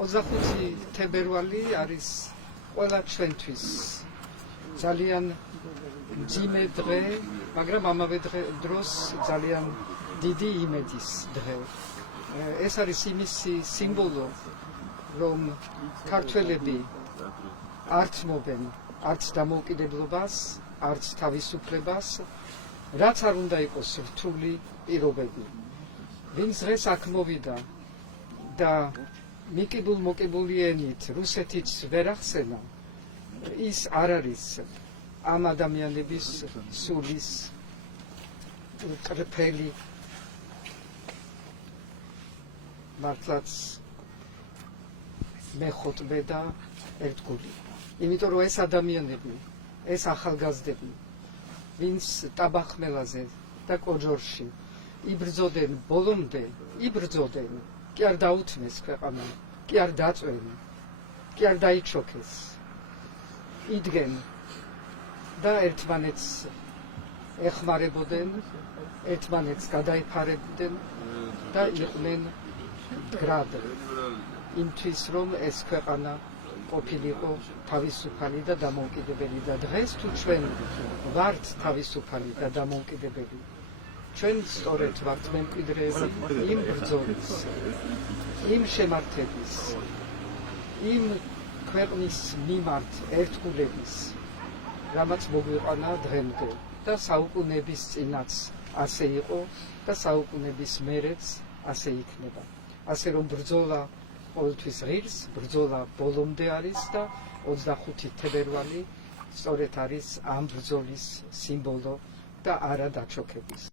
25 თებერვალი არის ყველა ჩვენთვის ძალიან მძიმე დღე, მაგრამ ამავე დროს ძალიან დიდი იმედის დღე. ეს არის იმის სიმბოლო, რომ ქართველები არ ცნობენ არც დამოუკიდებლობას, არც თავისუფლებას, რაც არ უნდა იყოს რთული პირობები. ვინც დღეს აქ მოვიდა და მიკიბულ-მოკიბული ენით რუსეთიც ვერ ახსენა, ის არ არის ამ ადამიანების სულის წრფელი, მართლაც მეხოთბე და ერთგული. იმიტომ რომ ეს ადამიანები, ეს ახალგაზრდები, ვინც ტაბახმელაზე და კოჯორში იბრძოდნენ ბოლომდე, იბრძოდნენ, კი არ დაუთმეს ქვეყანა, კი არ დაწვენ, კი არ დაიჩოქეს. იდგენ და ერთმანეთს ეხმარებოდნენ, ერთმანეთს გადაიფარებდნენ და იყვნენ მდგრად იმთვის, რომ ეს ქვეყანა ყოფილიყო თავისუფალი და დამოუკიდებელი. და დღეს თუ ჩვენ ვართ თავისუფალი და დამოუკიდებელი, ჩვენ სწორედ ვართ მემკვიდრეები იმ ბრძოლის, იმ შემართების, იმ ქვეყნის მიმართ ერთგულების, რამაც მოგვიყვანა დღემდე და საუკუნეების წინაც ასე იყო და საუკუნეების მერეც ასე იქნება. ასე რომ ბრძოლა ყოველთვის ღირს, ბრძოლა ბოლომდე არის და 25 თებერვალი სწორედ არის ამ ბრძოლის სიმბოლო და არა დაჩოქების.